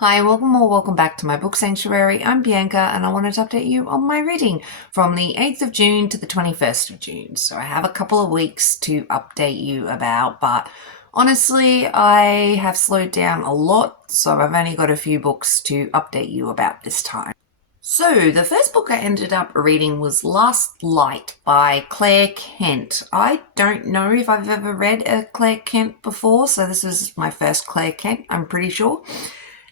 Hi, welcome back to my book sanctuary. I'm Bianca and I wanted to update you on my reading from the 8th of June to the 21st of June. So I have a couple of weeks to update you about, but honestly, I have slowed down a lot, so I've only got a few books to update you about this time. So, the first book I ended up reading was Last Light by Claire Kent. I don't know if I've ever read a Claire Kent before, so this was my first Claire Kent, I'm pretty sure.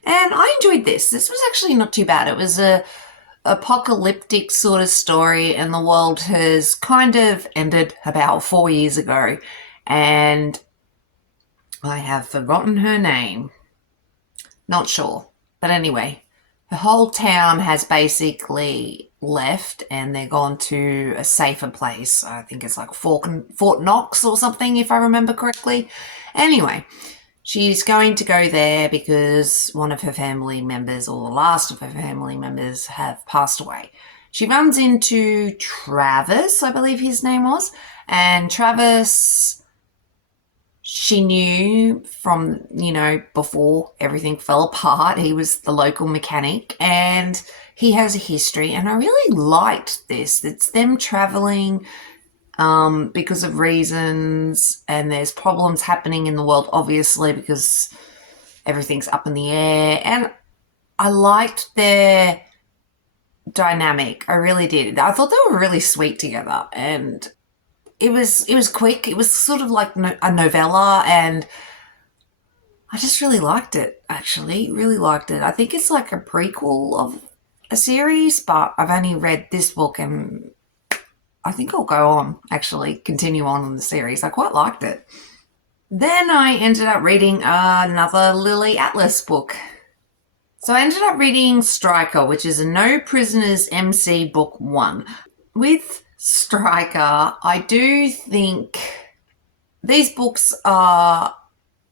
And I enjoyed this. This was actually not too bad. It was a apocalyptic sort of story, and the world has kind of ended about 4 years ago. And I have forgotten her name. Not sure. But anyway, the whole town has basically left and they're gone to a safer place. I think it's like Fort Knox or something, if I remember correctly. Anyway, she's going to go there because one of her family members, or the last of her family members, have passed away. She runs into Travis, I believe his name was, and Travis, she knew from, before everything fell apart. He was the local mechanic and he has a history, and I really liked this. It's them traveling because of reasons, and there's problems happening in the world, obviously, because everything's up in the air. And I liked their dynamic. I really did. I thought they were really sweet together, and it was quick. It was sort of like a novella, and I just really liked it. Actually, really liked it. I think it's like a prequel of a series, but I've only read this book, and I think I'll go on, actually, continue on in the series. I quite liked it. Then I ended up reading another Lily Atlas book. So I ended up reading Striker, which is a No Prisoners MC book 1. With Striker, I do think these books are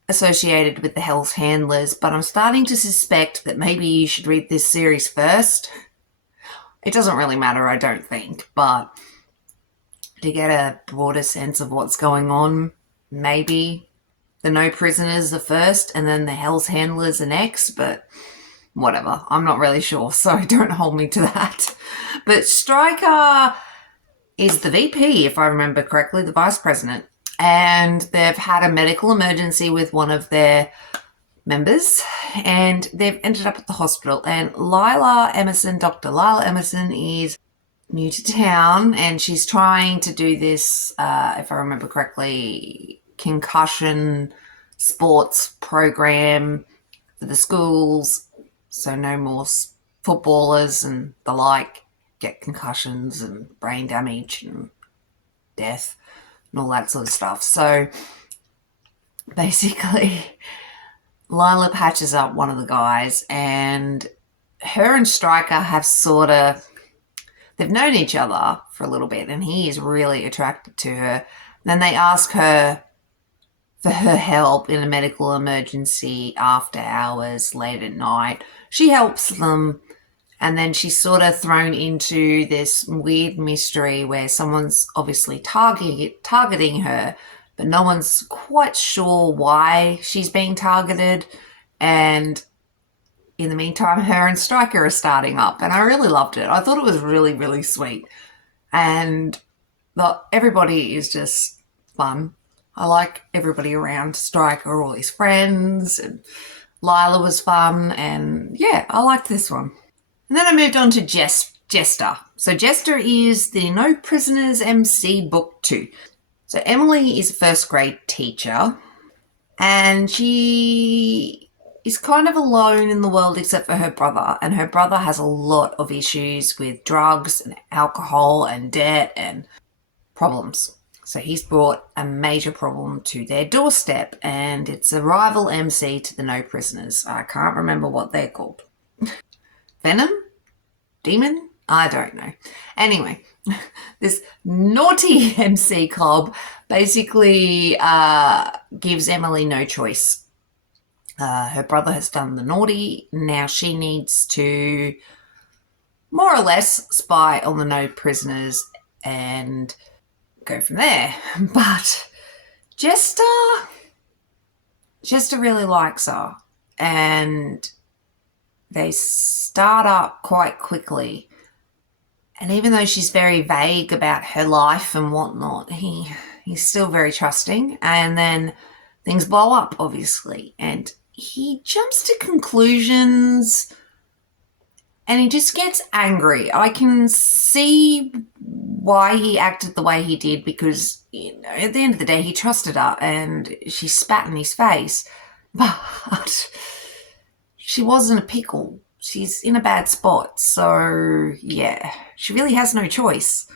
associated with the Hell's Handlers, but I'm starting to suspect that maybe you should read this series first. It doesn't really matter, I don't think, but to get a broader sense of what's going on, maybe the No Prisoners are first and then the Hell's Handlers are next, but whatever. I'm not really sure, so don't hold me to that. But Stryker is the VP, if I remember correctly, the vice president, and they've had a medical emergency with one of their members, and they've ended up at the hospital. And Lila Emerson, Dr. Lila Emerson, is new to town, and she's trying to do this, if I remember correctly, concussion sports program for the schools, so no more footballers and the like get concussions and brain damage and death and all that sort of stuff. So basically, Lila patches up one of the guys, and her and Stryker have sort of, they've known each other for a little bit, and he is really attracted to her. Then they ask her for her help in a medical emergency after hours, late at night. She helps them, and then she's sort of thrown into this weird mystery where someone's obviously targeting her, but no one's quite sure why she's being targeted. And in the meantime, her and Stryker are starting up, and I really loved it. I thought it was really, really sweet. And everybody is just fun. I like everybody around Stryker, all his friends, and Lila was fun, and yeah, I liked this one. And then I moved on to Jester. So Jester is the No Prisoners MC Book 2. So Emily is a first grade teacher, and she is kind of alone in the world except for her brother, and her brother has a lot of issues with drugs and alcohol and debt and problems. So he's brought a major problem to their doorstep, and it's a rival MC to the No Prisoners. I can't remember what they're called. Venom? Demon? I don't know. Anyway, this naughty MC club basically gives Emily no choice. Her brother has done the naughty. Now she needs to more or less spy on the No Prisoners and go from there. But Jester really likes her, and they start up quite quickly. And even though she's very vague about her life and whatnot, he's still very trusting. And then things blow up, obviously. And he jumps to conclusions and he just gets angry. I can see why he acted the way he did because, at the end of the day, he trusted her and she spat in his face. But she wasn't a pickle. She's in a bad spot. So, yeah, she really has no choice.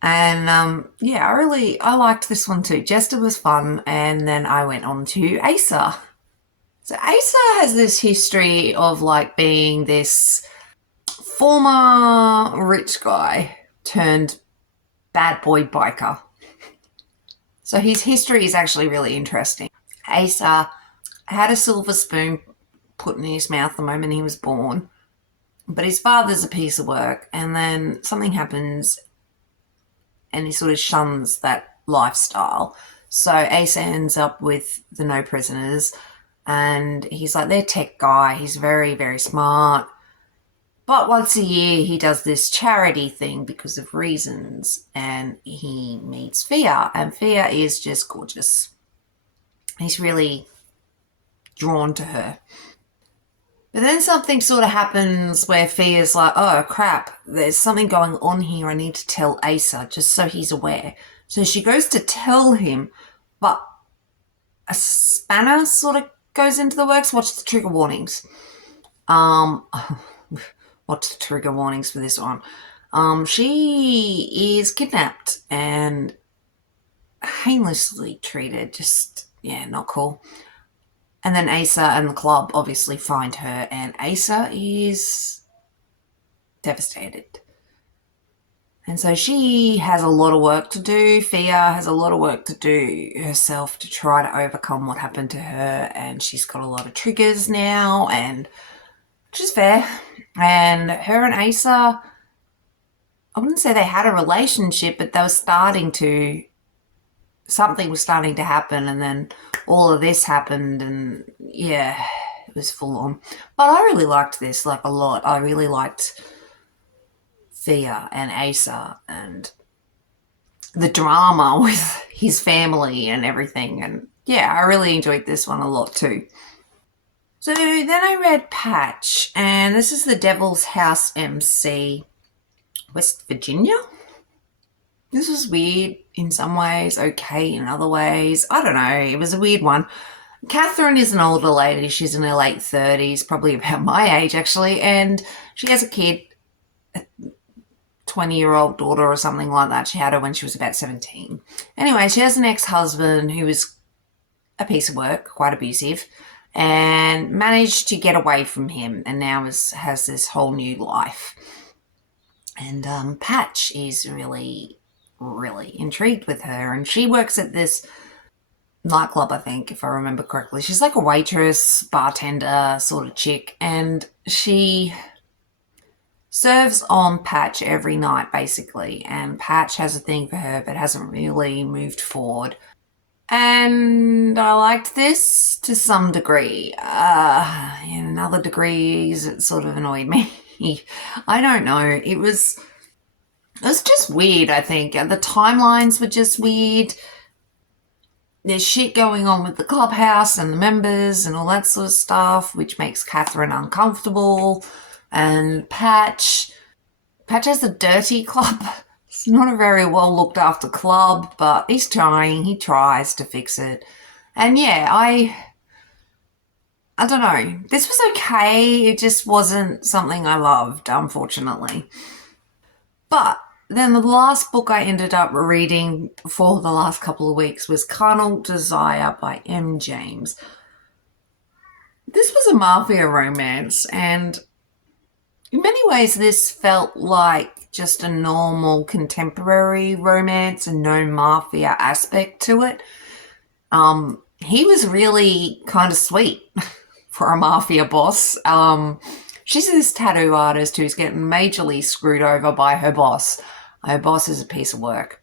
And, I liked this one too. Jester was fun. And then I went on to Asa. So Asa has this history of being this former rich guy turned bad boy biker. So his history is actually really interesting. Asa had a silver spoon put in his mouth the moment he was born, but his father's a piece of work, and then something happens and he sort of shuns that lifestyle. So Asa ends up with the No Prisoners, and he's their tech guy. He's very, very smart. But once a year, he does this charity thing because of reasons, and he meets Fia, and Fia is just gorgeous. He's really drawn to her. But then something sort of happens where Fia's oh crap, there's something going on here. I need to tell Asa just so he's aware. So she goes to tell him, but a spanner sort of goes into the works. Watch the trigger warnings. Watch the trigger warnings for this one. She is kidnapped and heinously treated. Just, not cool. And then Asa and the club obviously find her, and Asa is devastated. And so she has a lot of work to do. Fia has a lot of work to do herself to try to overcome what happened to her, and she's got a lot of triggers now, and which is fair. And her and Asa, I wouldn't say they had a relationship, but they were something was starting to happen, and then all of this happened, and it was full on. But I really liked this a lot. I really liked Fia and Asa and the drama with his family and everything. And I really enjoyed this one a lot too. So then I read Patch, and this is the Devil's House MC, West Virginia. This was weird in some ways, okay in other ways. I don't know. It was a weird one. Catherine is an older lady. She's in her late 30s, probably about my age actually, and she has a kid, a 20-year-old daughter or something like that. She had her when she was about 17. Anyway, she has an ex-husband who was a piece of work, quite abusive, and managed to get away from him, and now has this whole new life. And Patch is really, really intrigued with her, and she works at this nightclub, I think, if I remember correctly. She's like a waitress, bartender sort of chick, and she serves on Patch every night, basically, and Patch has a thing for her but hasn't really moved forward. And I liked this to some degree. In other degrees, it sort of annoyed me. I don't know. It was just weird, I think. The timelines were just weird. There's shit going on with the clubhouse and the members and all that sort of stuff, which makes Catherine uncomfortable. And Patch has a dirty club. It's not a very well looked after club, but he's trying. He tries to fix it. And I don't know. This was okay. It just wasn't something I loved, unfortunately. But then the last book I ended up reading for the last couple of weeks was Carnal Desire by M. James. This was a mafia romance, and in many ways this felt like just a normal contemporary romance and no mafia aspect to it. He was really kind of sweet for a mafia boss. She's this tattoo artist who's getting majorly screwed over by her boss. Her boss is a piece of work.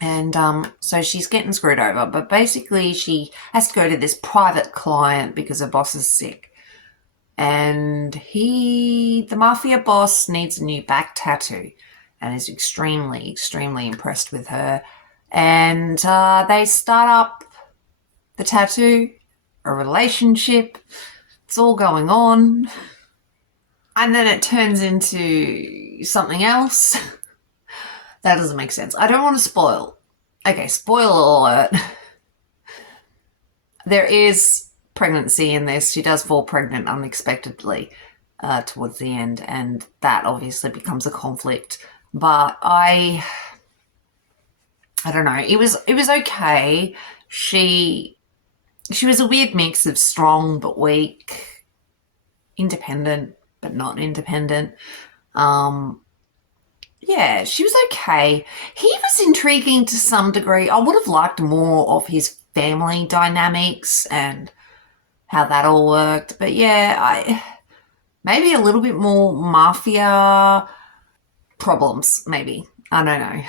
And so she's getting screwed over. But basically she has to go to this private client because her boss is sick. and the mafia boss, needs a new back tattoo and is extremely, extremely impressed with her. And they start up the tattoo, a relationship. It's all going on. And then it turns into something else. That doesn't make sense. I don't want to spoil. Okay, spoiler alert. There is pregnancy in this. She does fall pregnant unexpectedly towards the end, and that obviously becomes a conflict. But I don't know. It was okay. She was a weird mix of strong but weak, independent but not independent. Yeah, she was okay. He was intriguing to some degree. I would have liked more of his family dynamics and how that all worked. But yeah, maybe a little bit more mafia problems, maybe. I don't know.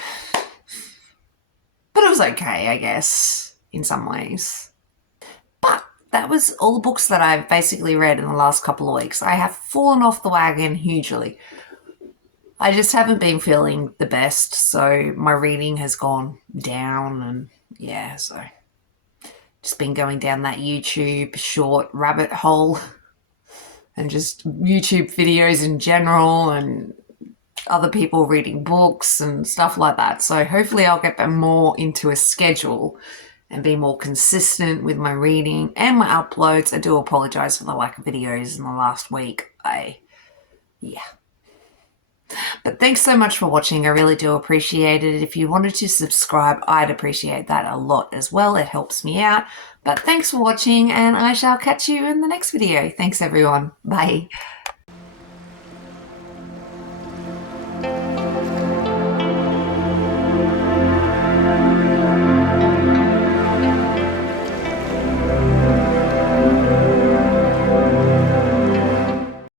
But it was okay, I guess, in some ways. But that was all the books that I've basically read in the last couple of weeks. I have fallen off the wagon hugely. I just haven't been feeling the best, so my reading has gone down, and yeah, so just been going down that YouTube short rabbit hole and just YouTube videos in general and other people reading books and stuff like that. So hopefully I'll get more into a schedule and be more consistent with my reading and my uploads. I do apologize for the lack of videos in the last week. Yeah. But thanks so much for watching. I really do appreciate it. If you wanted to subscribe, I'd appreciate that a lot as well. It helps me out. But thanks for watching, and I shall catch you in the next video. Thanks, everyone. Bye.